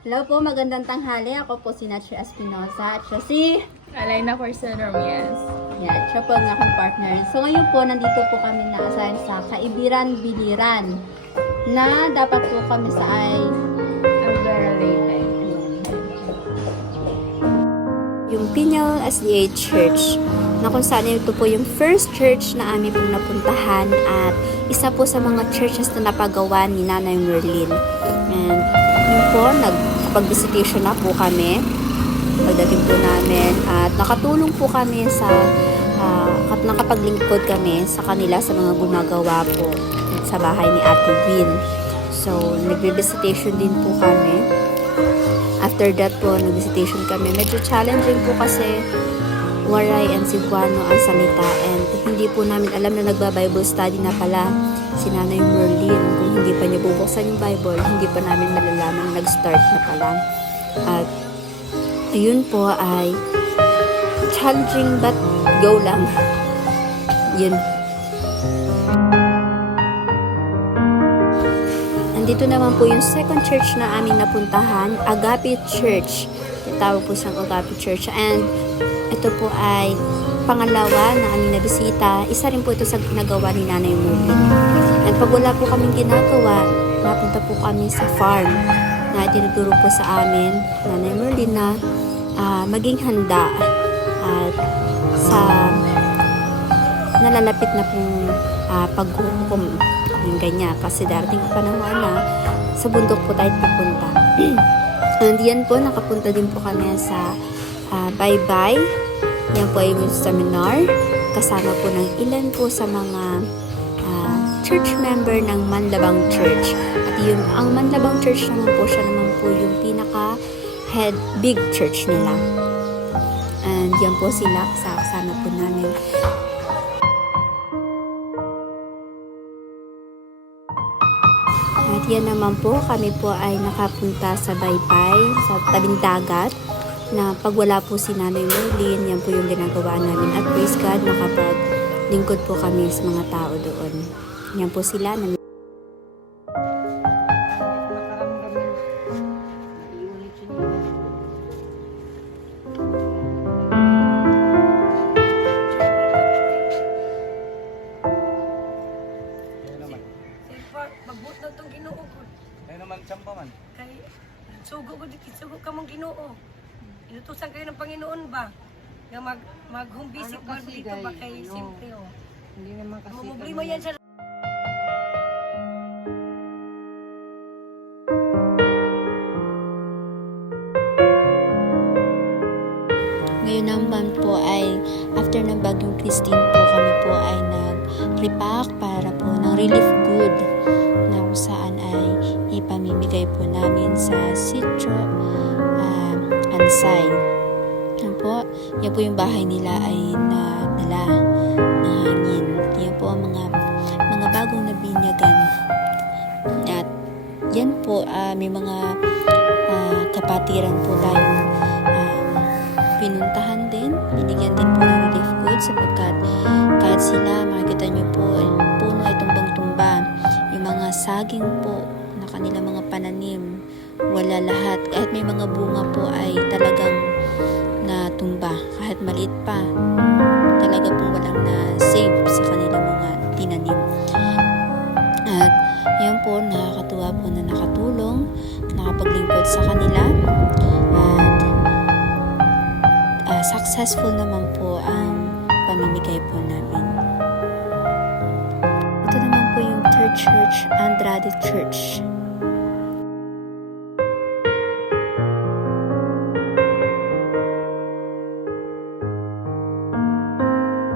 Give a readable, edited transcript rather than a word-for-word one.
Hello po, magandang tanghali. Ako po si Nacho Espinosa at siya si... Alaina Corson Ramirez. Yeah, siya po ang aking partner. So ngayon po, nandito po kami na-assign sa Kaibiran-Biliran na dapat po kami sa Alvera Leyte. yung Pinyol SDA Church na kung saan ito po yung first church na amin pong napuntahan at isa po sa mga churches na napagawa ni Nanay Merlin. And yun po, nagkapag-visitation na po kami pagdating po namin at nakatulong po kami sa nakapaglingkod kami sa kanila sa mga gumagawa po sa bahay ni Ate Win. So, nagbe-visitation din po kami. After that po, nag-visitation kami. Medyo challenging po kasi Waray and Cebuano ang salita and hindi po namin alam na nagba-Bible study na pala si Nanay Merlin. Kung hindi pa niya bubuksan yung Bible, hindi pa namin malalaman nag-start na pala. At ayun po ay challenging but go lang. Yun. Dito naman po yung second church na aming napuntahan, Agape Church. Tawag po siyang Agape Church. And ito po ay pangalawa na aming nabisita. Isa rin po ito sa ginagawa ni Nanay Merlin. And pag wala po kaming ginagawa, napunta po kami sa farm na tinuturo po sa amin, Nanay Merlin, na maging handa at sa nalalapit na pong paghuhukom. Yung ganyan. Kasi darating panahon na sa bundok po tayo pupunta. And yan po, nakapunta din po kami sa Bye-Bye. Yan po ay seminar. Kasama po ng ilan po sa mga church member ng Manlabang Church. At yung, ang Manlabang Church naman po, siya naman po yung pinaka head big church nila. And yan po sila, kasama po namin. At yan naman po, kami po ay nakapunta sa Baypay, sa tabing dagat, na pag wala po si Nanay Merlin, yan po yung ginagawa namin. At praise God, nakapaglingkod po kami sa mga tao doon. Yan po sila. Magbut na itong Ginoo ko. Ay naman, tsampa man. Kay sugo ka mong Ginoo. Inutusan kayo ng Panginoon ba? Na mag-home visit ba dito ba kay siyempre oh. Hindi naman kasi Problema yan sa Ngayon naman po ay after ng Bagyong Christine po, kami po ay nag-repack para po ng relief good na kung saan ay ipamimigay po namin sa Sitio Ansay. Yan po yung bahay nila ay nagdala ng hangin. Yan po ang mga bagong nabinyagan. At yan po, may mga kapatiran po tayong pinuntahan din, binigyan din po ng relief goods sapagkat kahit sila, makikita nyo po, puno ay tumbang-tumba. Yung mga saging po na kanilang mga pananim, wala lahat. Kahit may mga bunga po ay talagang natumba. Kahit maliit pa, talaga pong walang na-save sa kanilang mga tinanim. At yan po, nakakatuwa po na nakatulong, nakapaglingkod sa kanila. At successful naman po ang pamimigay po namin. Ito naman po yung third church, Andrade Church.